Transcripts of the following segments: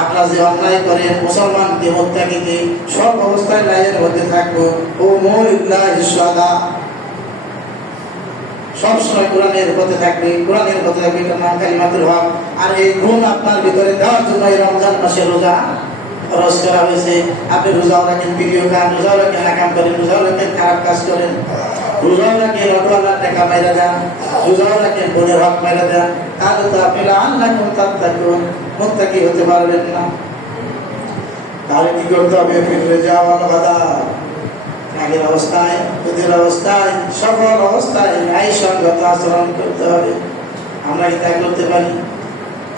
আপনারা যে অন্যায় করেন মুসলমানকে মুত্তাকিকে সব অবস্থায় লাইনের মধ্যে থাকবো ও মুলিল্লাহি সাদা সব সময় কোরআনের পথে থাকবে, কোরআনের পথে থাকবে, এটা নাম কালিমাতুল হক। আর এই গুণ আপনার ভিতরে দেওয়ার জন্য এই রমজান মাসে রোজা ফরজ করা হয়েছে। আপনি রোজাও রাখেন, ভিডিও খান, রোজাও রাখেন, নাকাম করেন, রোজাও রাখেন, খারাপ কাজ করেন, রোজাও রাখেন, অটোয়ালার টাকা মাইরা দেন, রোজাও রাখেন, বোনের হক মাইরা দেন, তাহলে তো আপনি আল্লাহকুম তাত্তাকুন মুত্তাকি হতে পারবেন না। তাহলে কি করতে হবে? ফিরে যাওয়া বাধা আগের অবস্থায়, ওদের অবস্থায়, সকল অবস্থায় ন্যায় সঙ্গত আচরণ করতে হবে। আমরা কি তা করতে পারি?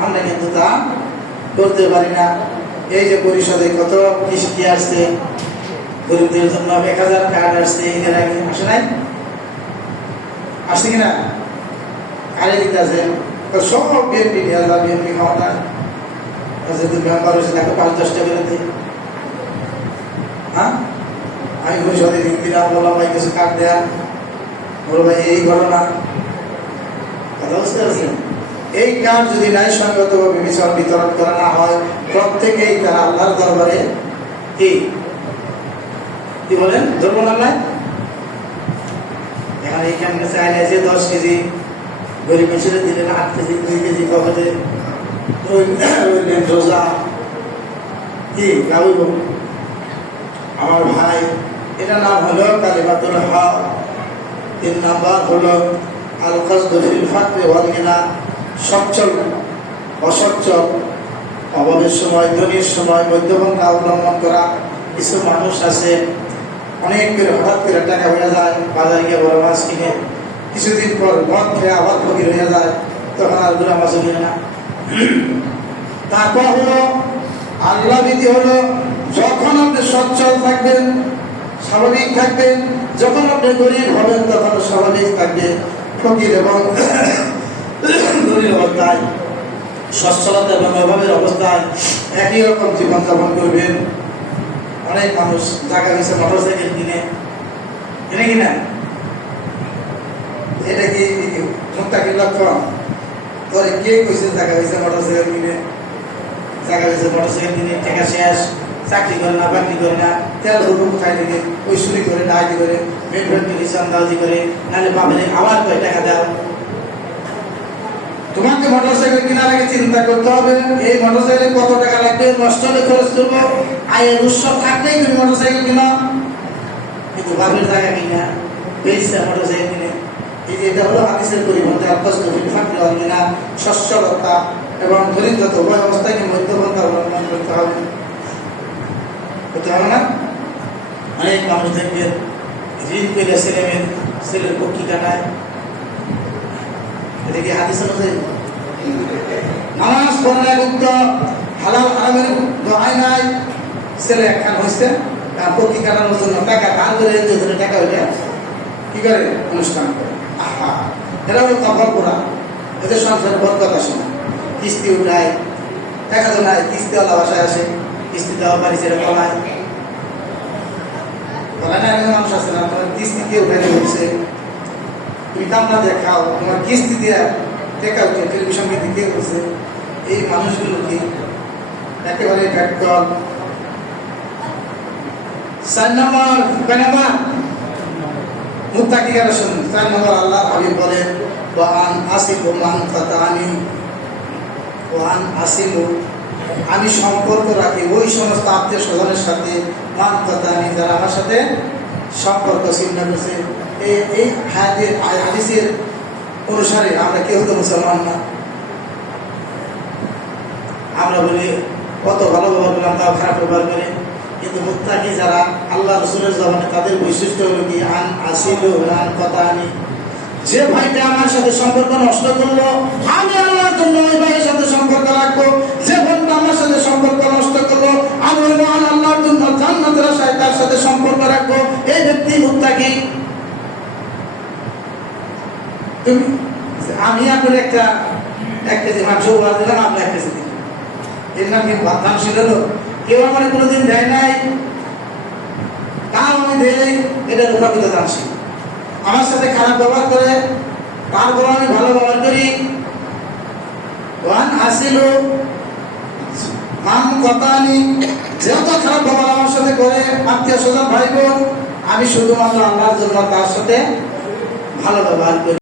আমরা কিন্তু তা করতে পারি না। এই যে পরিষদে কত কিস্তি আসছে, গরিবদের জন্য 1000 কার্ড আসছে, এদের আগে আসে নাই? আসছে কিনা? আরে দিতে আছে সব বিএনপি বিএনপি ক্ষমতা যেহেতু মেম্বার হয়েছে তাকে 5-10 টাকা করে দেয়। হ্যাঁ, আমি পরিষদে দিলাম, বললাম ভাই কিছু কার্ড দেয়া, বলো ভাই এই ঘটনা কথা বুঝতে পারছেন। এই কার্ড যদি ন্যায়সঙ্গত ভাবে বিতরণ করা না হয়, প্রত্যেকেই তারা আল্লাহর দরবারে কি বলেন ধরবো না। এখন এইখানে চাইলে যে 10 কেজি গরিব মিশরে দিলেন, 8 কেজি 2 কেজি পকেটে রোজা কি গাউব আমার ভাই, এটা নাম হলো কালিমাতুল হক। 3 নাম্বার হলো আল কসদু ফিল ফাকরি ওয়াল গিনা, সচ্ছল অসচ্ছল, অভাবের সময় ধনীর সময় মধ্যপন্থা অবলম্বন করা। কিছু মানুষ আছে অনেক করে হঠাৎ করে টাকা হয়ে যায়, বাজারে গিয়ে বড় মাছ কিনে, কিছুদিন পর মদ খেয়ে আবার ফকির হয়ে যায়, তখন আর গুড়া মাছও কিনে না। তারপর হলো আল্লাহ বিধি হলো যখন আপনি সচ্ছল থাকবেন স্বাভাবিক থাকবেন, যখন আপনি গরিব হবেন তখন স্বাভাবিক থাকবেন। ফকির এবং গরিব অবস্থায়, সচ্ছলতা এবং অভাবের অবস্থায় একই রকম জীবনযাপন করবেন। অনেক মানুষ টাকা দিচ্ছে মোটরসাইকেল কিনে কিনা, এটা কি মুত্তাকির লক্ষণ? পরে কে কইছে টাকা দিচ্ছে মোটরসাইকেল কিনে, টাকা দিচ্ছে মোটরসাইকেল কিনে, টাকা শেষ, চাকরি করে না, বাকরি করে না, তেল ধরবো কোথায় থেকে, ওই চুরি করে ডাকাতি করে, মেট্রোল করে চান্দাবাজি করে, নাহলে বাপের আবার কয় টাকা দাও। তোমাকে মোটরসাইকেল কেনার আগে চিন্তা করতে হবে এই মোটরসাইকেলে কত টাকা লাগবে, নষ্ট হলে খরচ করবো, আয়ের উৎস থাকলেই তুমি মোটরসাইকেল কিনো। কিন্তু বাপের টাকা কিনা বেশি মোটরসাইকেল কিনে, এটা হলো হাদিসের পরিবর্তে কিনা সচ্ছলতা এবং দরিদ্রতা উভয় অবস্থায় মধ্যপন্থা অবলম্বন করতে হবে না। অনেক মানুষ দেখবেন ঋণ পেলে ছেলের পক্ষী কাটায়, এটা কি হাদিস অনুযায়ী? নামাজ পড়ে গুপ্ত হালাল হারামের দোহাই নাই, ছেলে একখান হয়েছে তার পক্ষী কাটানোর জন্য টাকা দান করে টাকা হইলে কি করে অনুষ্ঠান করে। আহা, এরা হলো কপাল পোড়া, এদের সংসারের বরকত আসে না। কিস্তি উঠায়, টাকা তো নাই, কিস্তিওয়ালা বাসায় আসে, কিস্তি দেওয়া পারি সেটা কমায় না। মানুষ আছে না, তোমার কিস্তি দিয়ে উঠাই বলছে, তুমি কামনা দিয়ে খাও, তোমার কিস্তি দিয়ে টেকা উঠে টেলিভিশন দিকে বলছে। এই মানুষগুলো কি একেবারে ব্যাকল। 4 নম্বর মুত্তাকি কারা শুনুন। 4 নম্বর আল্লাহ হাবিব বলেন ওয়ান আসিলু মান ফাতানি, ওয়ান আসিলু আমি সম্পর্ক রাখি ওই সমস্ত আত্মীয় স্বজনের সাথে, মান ফাতানি যারা আমার সাথে সম্পর্ক ছিন্ন করছে। এই হাদিসের অনুসারে আমরা কেউ তো মুসলমান না। আমরা বলি কত ভালো ব্যবহার করলাম, তাও খারাপ ব্যবহার করে। কিন্তু মুত্তাকি যারা আল্লাহ রাসূলের জবানে, তাদের বৈশিষ্ট্য হলো কি আন আসিলু আন ফাতানি, যে ভাইটা আমার সাথে সম্পর্ক নষ্ট করলো আমি আল্লাহর জন্য ওই ভাইয়ের সাথে সম্পর্ক রাখবো। যে বোনটা আমার সাথে সম্পর্ক নষ্ট করলো আমি মহান আল্লাহর জন্য জান্নাতের আশায় তার সাথে সম্পর্ক রাখবো। এই ব্যক্তি মুত্তাকি। তুমি আমি আপনার 1 কেজি মাংস উপহার দিলাম, আপনি 1 কেজি দিলেন, এর নাম কি ভাবধান ছিল? কেউ আমার কোনোদিন দেয় নাই, তাও আমি দেই, এটা প্রকৃত দানশীল। আমার সাথে খারাপ ব্যবহার করে, তারপর আমি ভালো ব্যবহার করি। ওয়ান আসিলু মান কথানি যেহেতু খারাপ ব্যবহার আমার সাথে করে আত্মীয় স্বজন ভাই বোন, আমি শুধুমাত্র আল্লাহর জন্য তার সাথে ভালো ব্যবহার করি।